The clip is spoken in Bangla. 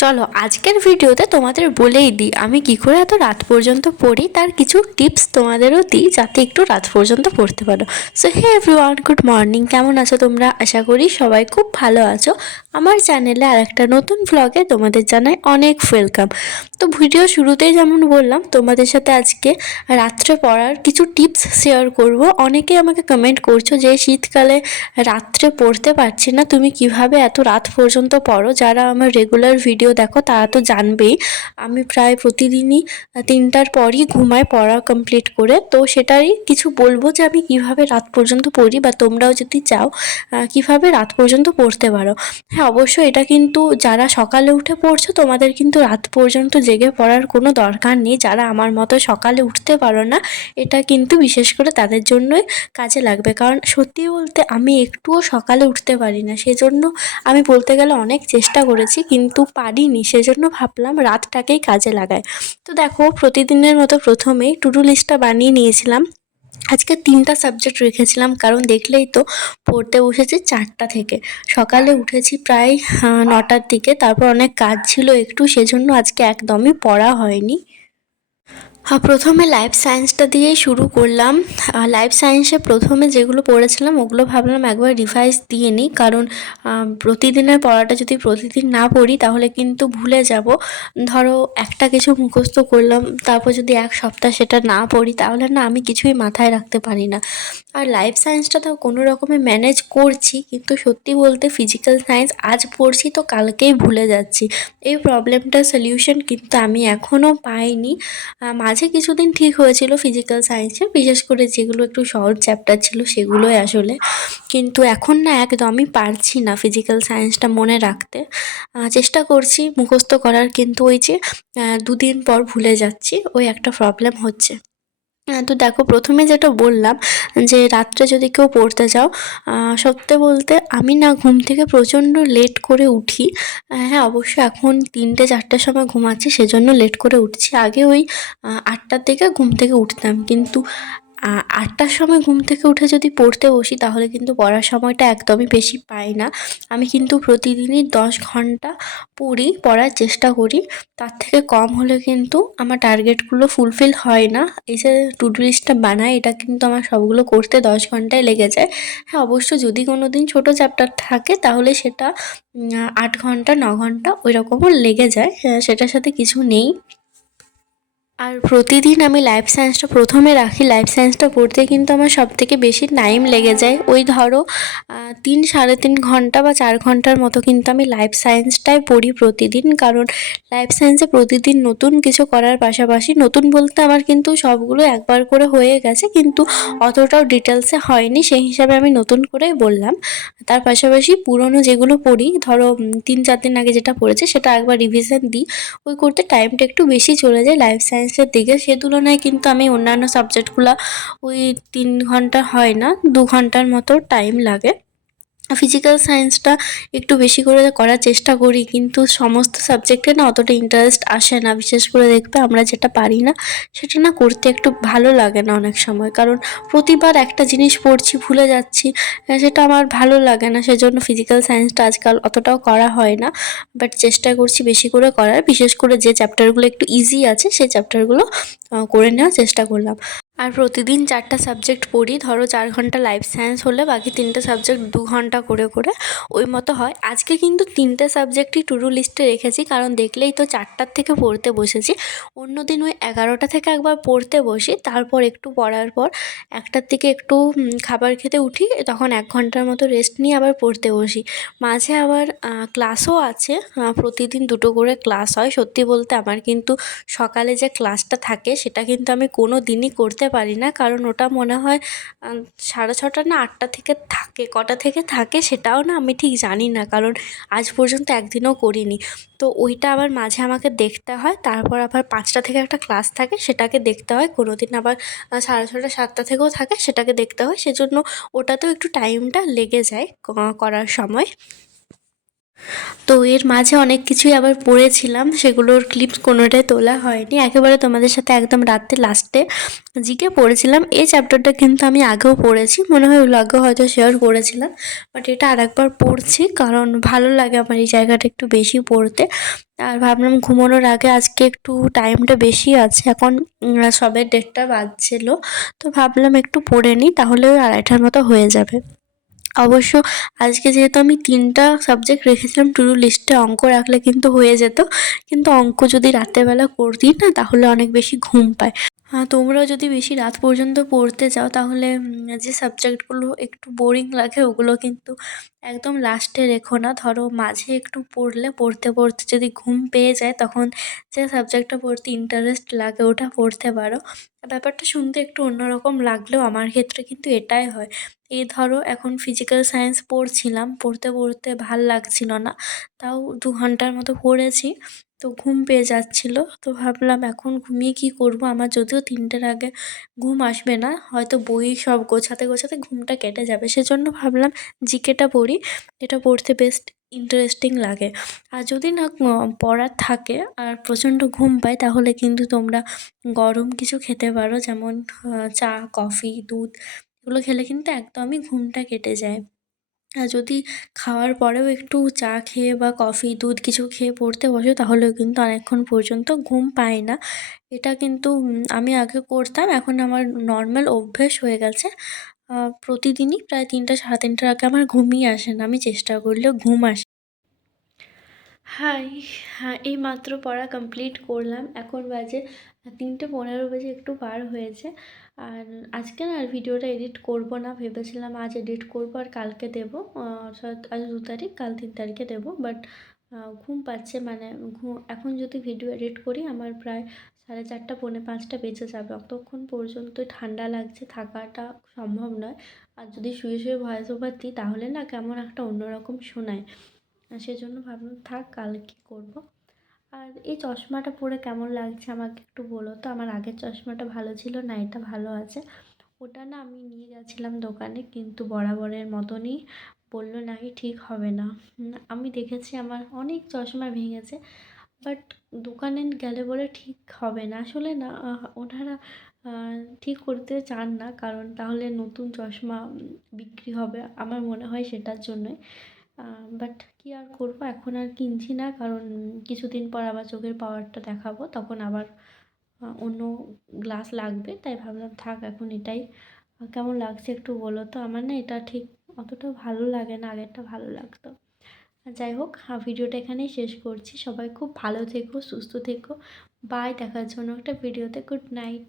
চলো আজকের ভিডিওতে তোমাদের বলেই দিই আমি কি করে এত রাত পর্যন্ত পড়ি, তার কিছু টিপস তোমাদেরও দিই যাতে একটু রাত পর্যন্ত পড়তে পারো। So hey everyone, good morning. কেমন আছো তোমরা? আশা করি সবাই খুব ভালো আছো। আমার চ্যানেলে আর একটা নতুন ভ্লগে তোমাদের জানাই অনেক ওয়েলকাম। তো ভিডিও শুরুতেই যেমন বললাম, তোমাদের সাথে আজকে রাত্রে পড়ার কিছু টিপস শেয়ার করব। অনেকেই আমাকে কমেন্ট করছো যে শীতকালে রাত্রে পড়তে পারছি না, তুমি কিভাবে এত রাত পর্যন্ত পড়ো। যারা আমার রেগুলার ভিডিও দেখো তারা তো জানবেই আমি প্রায় প্রতিদিনই 3টার পরই ঘুমাই পড়া কমপ্লিট করে। তো সেটারই কিছু বলবো যে আমি কিভাবে রাত পর্যন্ত পড়ি, বা তোমরাও যদি চাও কিভাবে রাত পর্যন্ত পড়তে পারো। হ্যাঁ, অবশ্যই এটা কিন্তু যারা সকালে উঠে পড়ছো তোমাদের কিন্তু রাত পর্যন্ত জেগে পড়ার কোনো দরকার নেই। যারা আমার মতো সকালে উঠতে পারো না, এটা কিন্তু বিশেষ করে তাদের জন্যই কাজে লাগবে। কারণ সত্যি বলতে আমি একটুও সকালে উঠতে পারি না, সেজন্য আমি বলতে গেলে অনেক চেষ্টা করেছি কিন্তু পারিনি, সেজন্য ভাবলাম রাতটাকেই কাজে লাগাই। তো দেখো, প্রতিদিনের মতো প্রথমেই টু ডু লিস্টটা বানিয়ে নিয়েছিলাম। আজকে 3টা সাবজেক্ট রেখেছিলাম, কারণ দেখলেই তো পড়তে বসেছি 4টা থেকে। সকালে উঠেছি প্রায় 9টার দিকে, তারপর অনেক কাজ ছিল একটু, সেজন্য আজকে একদমই পড়া হয়নি। হ্যাঁ, প্রথমে লাইফ সায়েন্সটা দিয়েই শুরু করলাম। লাইফ সায়েন্সে প্রথমে যেগুলো পড়েছিলাম ওগুলো ভাবলাম একবার রিভাইজ দিয়ে নিই, কারণ প্রতিদিনের পড়াটা যদি প্রতিদিন না পড়ি তাহলে কিন্তু ভুলে যাব। ধরো একটা কিছু মুখস্থ করলাম, তারপর যদি এক সপ্তাহ সেটা না পড়ি তাহলে না আমি কিছুই মাথায় রাখতে পারি না। আর লাইফ সায়েন্সটা তো কোনো রকমে ম্যানেজ করছি, কিন্তু সত্যি বলতে ফিজিক্যাল সায়েন্স আজ পড়ছি তো কালকেই ভুলে যাচ্ছি। এই প্রবলেমটার সলিউশন কিন্তু আমি এখনও পাইনি। মাঝে কিছুদিন ঠিক হয়েছিল ফিজিক্যাল সায়েন্সে, বিশেষ করে যেগুলো একটু সহজ চ্যাপ্টার ছিল সেগুলোই আসলে। কিন্তু এখন না একদমই পারছি না ফিজিক্যাল সায়েন্সটা মনে রাখতে। চেষ্টা করছি মুখস্থ করার, কিন্তু ওই যে 2 দিন পর ভুলে যাচ্ছি, ওই একটা প্রবলেম হচ্ছে। তো দেখো, প্রথমে যেটা বললাম যে রাত্রে যদি কেউ পড়তে যাও, সত্যি বলতে আমি না ঘুম থেকে প্রচণ্ড লেট করে উঠি। হ্যাঁ, অবশ্যই এখন 3টে 4টের সময় ঘুমাচ্ছি, সেজন্য লেট করে উঠছি। আগে ওই 8টার দিকে ঘুম থেকে উঠতাম, কিন্তু 8টার সময় ঘুম থেকে উঠে যদি পড়তে বসি তাহলে কিন্তু পড়ার সময়টা একদমই বেশি পাই না। আমি কিন্তু প্রতিদিনই 10 ঘন্টা পড়ার চেষ্টা করি। তার থেকে কম হলে কিন্তু আমার টার্গেটগুলো ফুলফিল হয় না। এই যে টু ডু লিস্টটা বানাই, এটা কিন্তু আমার সবগুলো করতে 10 ঘন্টায় লেগে যায়। হ্যাঁ, অবশ্য যদি কোনো দিন ছোটো চ্যাপ্টার থাকে তাহলে সেটা 8 ঘন্টা 9 ঘন্টা ওই রকমও লেগে যায়, সেটার সাথে কিছু নেই। আর প্রতিদিন আমি লাইফ সায়েন্সটা প্রথমে রাখি। লাইফ সায়েন্সটা পড়তে কিন্তু আমার সবথেকে বেশি টাইম লেগে যায়। ওই ধরো 3 সাড়ে 3 ঘন্টা বা 4 ঘন্টার মতো কিন্তু আমি লাইফ সায়েন্সটাই পড়ি প্রতিদিন। কারণ লাইফ সায়েন্সে প্রতিদিন নতুন কিছু করার পাশাপাশি, নতুন বলতে আমার কিন্তু সবগুলো একবার করে হয়ে গেছে, কিন্তু অতটাও ডিটেলসে হয়নি, সেই হিসাবে আমি নতুন করেই বললাম। তার পাশাপাশি পুরনো যেগুলো পড়ি, ধরো 3-4 দিন আগে যেটা পড়েছি সেটা একবার রিভিশন দিই। ওই করতে টাইমটা একটু বেশি চলে যায় লাইফ সায়েন্সের দিকে। সে তুলনায় কিন্তু আমি অন্যান্য সাবজেক্টগুলো ওই 3 ঘন্টা হয় না, 2 ঘন্টার মতো টাইম লাগে। ফিজিক্যাল সায়েন্সটা একটু বেশি করে করার চেষ্টা করি, কিন্তু সমস্ত সাবজেক্টে না অতটা ইন্টারেস্ট আসে না। বিশেষ করে দেখবে আমরা যেটা পারি না সেটা না করতে একটু ভালো লাগে না অনেক সময়, কারণ প্রতিবার একটা জিনিস পড়ছি ভুলে যাচ্ছি, সেটা আমার ভালো লাগে না। সেজন্য ফিজিক্যাল সায়েন্সটা আজকাল অতটাও করা হয় না, বাট চেষ্টা করছি বেশি করে করার। বিশেষ করে যে চ্যাপ্টারগুলো একটু ইজি আছে সেই চ্যাপ্টারগুলো করে নেওয়ার চেষ্টা করলাম। আর প্রতিদিন 4টা সাবজেক্ট পড়ি। ধরো 4 ঘন্টা লাইফ সায়েন্স হলে বাকি 3টে সাবজেক্ট 2 ঘন্টা করে করে ওই মতো হয়। আজকে কিন্তু 3টে সাবজেক্টই টু ডু লিস্টে রেখেছি, কারণ দেখলেই তো 4টার থেকে পড়তে বসেছি। অন্যদিন ওই 11টা থেকে একবার পড়তে বসি, তারপর একটু পড়ার পর 1টার দিকে একটু খাবার খেতে উঠি, তখন 1 ঘন্টার মতো রেস্ট নিয়ে আবার পড়তে বসি। মাঝে আবার ক্লাসও আছে, প্রতিদিন 2টো করে ক্লাস হয়। সত্যি বলতে আমার কিন্তু সকালে যে ক্লাসটা থাকে সেটা কিন্তু আমি কোনো দিনই করতে পারি না, কারণ ওটা মনে হয় 6:30 না 8টা থেকে থাকে। কটা থেকে থাকে সেটাও না আমি ঠিক জানি না, কারণ আজ পর্যন্ত একদিনও করিনি। তো ওইটা আবার মাঝে আমাকে দেখতে হয়। তারপর আবার 5টা থেকে একটা ক্লাস থাকে, সেটাকে দেখতে হয়। কোনো দিন আবার 6:30 7টা থেকেও থাকে, সেটাকে দেখতে হয়। সেজন্য ওটাতেও একটু টাইমটা লেগে যায় করার সময়। তো এর মাঝে অনেক কিছুই আবার পড়েছিলাম, সেগুলোর ক্লিপস কোনোটাই তোলা হয়নি। একেবারে তোমাদের সাথে একদম রাত্রে লাস্টে জিকে পড়েছিলাম। এই চ্যাপ্টারটা কিন্তু আমি আগেও পড়েছি, মনে হয় ব্লগে হয়তো শেয়ার করেছিলাম, বাট এটা আরেকবার পড়ছি কারণ ভালো লাগে আমার এই জায়গাটা একটু বেশি পড়তে। আর ভাবলাম ঘুমানোর আগে আজকে একটু টাইমটা বেশি আছে, এখন সবে 1:30 বাজছিল, তো ভাবলাম একটু পড়ে নিই, তাহলে ওই 2:30টার মতো হয়ে যাবে। অবশ্য আজকে যেহেতু আমি 3টা সাবজেক্ট রেখেছিলাম টু ডু লিস্টে, অঙ্ক রাখলে কিন্তু হয়ে যেত, কিন্তু অঙ্ক যদি রাতেরবেলা করতি না তাহলে অনেক বেশি ঘুম পায়। তোমরাও যদি বেশি রাত পর্যন্ত পড়তে চাও তাহলে যে সাবজেক্টগুলো একটু বোরিং লাগে ওগুলো কিন্তু একদম লাস্টে রেখো না। ধরো মাঝে একটু পড়লে, পড়তে পড়তে যদি ঘুম পেয়ে যায় তখন যে সাবজেক্টটা পড়তে ইন্টারেস্ট লাগে ওটা পড়তে পারো। ব্যাপারটা শুনতে একটু অন্যরকম লাগলেও আমার ক্ষেত্রে কিন্তু এটাই হয়। এই ধরো এখন ফিজিক্যাল সায়েন্স পড়ছিলাম, পড়তে পড়তে ভাল লাগছিল না, তাও 2 ঘন্টার মতো পড়েছি, তো ঘুম পেয়ে যাচ্ছিল, তো ভাবলাম এখন ঘুমিয়ে কী করব, আমার যদিও 3টের আগে ঘুম আসবে না, হয়তো বই সব গোছাতে গোছাতে ঘুমটা কেটে যাবে, সেজন্য ভাবলাম জিকেটা পড়ি, এটা পড়তে বেশ ইন্টারেস্টিং লাগে। আর যদি না পড়ার থাকে আর প্রচণ্ড ঘুম পায় তাহলে কিন্তু তোমরা গরম কিছু খেতে পারো, যেমন চা, কফি, দুধ, এগুলো খেলে কিন্তু একদমই ঘুমটা কেটে যায়। আর যদি খাওয়ার পরেও একটু চা খেয়ে বা কফি, দুধ কিছু খেয়ে পড়তে বসো তাহলেও কিন্তু অনেকক্ষণ পর্যন্ত ঘুম পায় না। এটা কিন্তু আমি আগে করতাম, এখন আমার নর্মাল অভ্যেস হয়ে গেছে। প্রতিদিনই প্রায় 3টা 3:30টার আগে আমার ঘুমই আসে না, আমি চেষ্টা করলেও ঘুম আসে। হাই, হ্যাঁ, এইমাত্র পড়া কমপ্লিট করলাম, এখন বাজে 3:15 বাজে, একটু পার হয়েছে। আর আজকে না আর ভিডিওটা এডিট করব না, ভেবেছিলাম আজ এডিট করব আর কালকে দেবো, অর্থাৎ আজ 2 তারিখ, কাল 3 তারিখে দেবো, বাট ঘুম পাচ্ছে, মানে এখন যদি ভিডিও এডিট করি আমার প্রায় 4:30 4:45 বেজে যাবে, অতক্ষণ পর্যন্ত ঠান্ডা লাগছে, থাকাটা সম্ভব নয়। আর যদি শুয়ে শুয়ে ভয়েস ওভার দিই তাহলে না কেমন একটা অন্যরকম শোনায়, সেজন্য ভাবলাম থাক, কালকে করব। আর এই চশমাটা পরে কেমন লাগছে আমাকে একটু বলো তো, আমার আগের চশমাটা ভালো ছিল না এটা ভালো আছে? ওটা না আমি নিয়ে গেছিলাম দোকানে, কিন্তু বরাবরের মতনই বললো নাকি ঠিক হবে না। আমি দেখেছি আমার অনেক চশমা ভেঙেছে, বাট দোকানে গেলে বলে ঠিক হবে না, আসলে না ওনারা ঠিক করতে চান না, কারণ তাহলে নতুন চশমা বিক্রি হবে, আমার মনে হয় সেটার জন্যই। বাট কী আর করব, এখন আর কিনছি না, কারণ কিছুদিন পর আবার চোখের পাওয়ারটা দেখাবো, তখন আবার অন্য গ্লাস লাগবে, তাই ভাবলাম থাক এখন এটাই। কেমন লাগছে একটু বলো তো, আমার না এটা ঠিক অতটা ভালো লাগে না, আগেরটা ভালো লাগতো। যাই হোক, ভিডিওটা এখানেই শেষ করছি, সবাই খুব ভালো থেকো, সুস্থ থেকো, বাই, দেখার জন্য একটা ভিডিওতে, গুড নাইট।